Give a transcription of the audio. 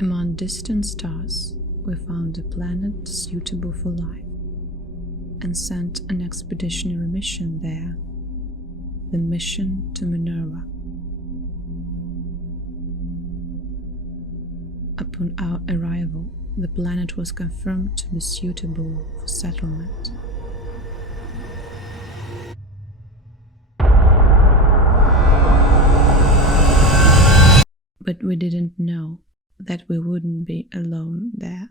Among distant stars, we found a planet suitable for life and sent an expeditionary mission there, the mission to Minerva. Upon our arrival, the planet was confirmed to be suitable for settlement. But we didn't know that we wouldn't be alone there.